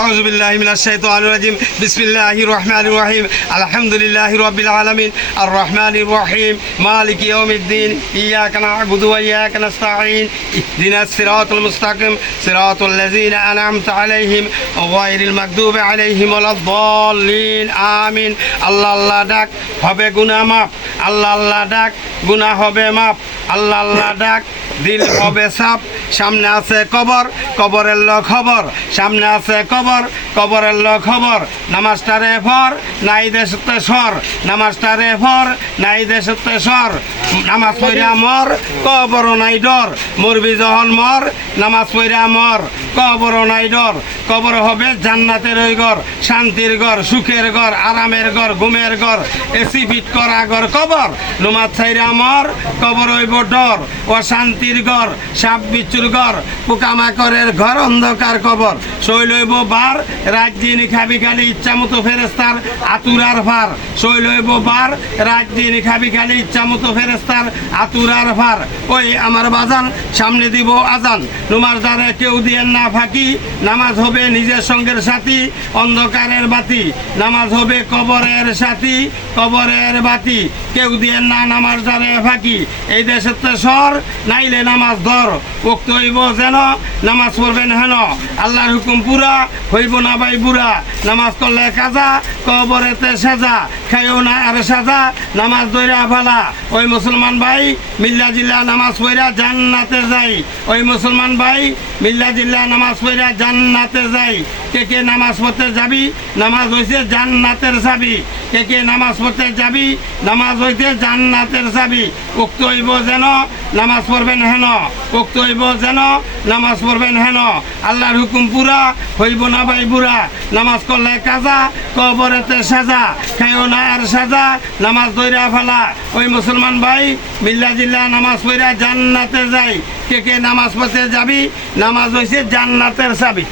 আউযু বিল্লাহি মিনাশ শাইতানির রাজিম বিসমিল্লাহির রহমানির রহিম আলহামদুলিল্লাহি রাব্বিল আলামিন আর রহমানির রহিম মালিকি ইয়াউমিদ্দিন ইয়াকা না'বুদু ওয়া ইয়াকা নাস্তাঈন ইহদিনাস সিরাতাল মুস্তাকিম সিরাতাল লাযিনা আন'আমতা আলাইহিম গায়রিল মাগদুবি আলাইহিম ওয়ালাদ-দাল্লিন আমিন। আল্লাহ আল্লাহ ডাক হবে গুনাহ মাফ, আল্লাহ আল্লাহ ডাক গুনাহ হবে মাফ, আল্লাহ আল্লাহ ডাক দিল হবে সাফ। সামনে আছে কবর, কবরের ল খবর, সামনে আছে কবর, কবরের ল খবর। নামাজটারে ফর নাই দেশতে সর, নামাজটারে ফর নাই দেশতে সর। নামাজ পড়া মর কবর নাই ডর, মরবি যখন মর নামাজ পড়া মর কবর নাই ডর। কবর হবে জান্নাতের ওই ঘর, শান্তির ঘর, সুখের ঘর, আরামের ঘর, ঘুমের ঘর, এসি ফিট করা ঘর কবর। নামাজ ছাইরা মর কবর হইব ডর, ও শান্তির ঘর, সাপ বিচ্ছুর ঘর, পোকামাকড়ের ঘর, অন্ধকার কবর। শৈল হইব বার রাত দিন খাবি খালি ইচ্ছা মতো ফেরেস্তার আতুরার ভার। শৈল হইব বার রাত দিন খাবি খালি ইচ্ছা মতো ফেরেস্তার আতুরার ভার। ওই আমার বাজান সামনে দিব আজান, নামাজ দ্বারে কেউ দিয়েন না ফাঁকি, নামাজ হবে নিজের সঙ্গের সাথী অন্ধকারের বাতি, নামাজ হবে কবরের সাথী কবরের বাতি। কেউ দিয়েন না নামাজ দ্বারে ফাঁকি, এই দেশের তো সর নাইলে নামাজ ধর। উক্ত হইব যেন নামাজ পড়বেন হেন, আল্লাহর হুকুম পুরা হইব না ভাই বুড়া। নামাজ করলে কাজা কবরেতে সাজা, খাইও না আর সাজা নামাজ দইরা ফালা। ওই মুসলমান ভাই মিল্লা জিল্লা নামাজ পড়া জান্নাতে যাই, ওই মুসলমান ভাই মিল্লা জিল্লা নামাজ পড়া জান্নাতে যাই। কে কে নামাজ পড়তে যাবি, নামাজ হইছে জান্নাতের চাবি। কে কে নামাজ পড়তে যাবি, নামাজ হইতে জান্নাতের চাবি। উক্ত হইব যেন নামাজ পড়বেন হেন, উক্ত হইব যেন নামাজ পড়বেন হেন, আল্লাহর হুকুম পুরা হইব না ভাই বুড়া। নামাজ করলে কাজা কবরেতে সাজা, খাইও না আর সাজা নামাজ দইরা ফেলা। ওই মুসলমান ভাই মিল্লা জিল্লা নামাজ পড়া জান্নাতে যাই। কে কে নামাজ পড়তে যাবি, নামাজ হইছে জান্নাতের চাবি।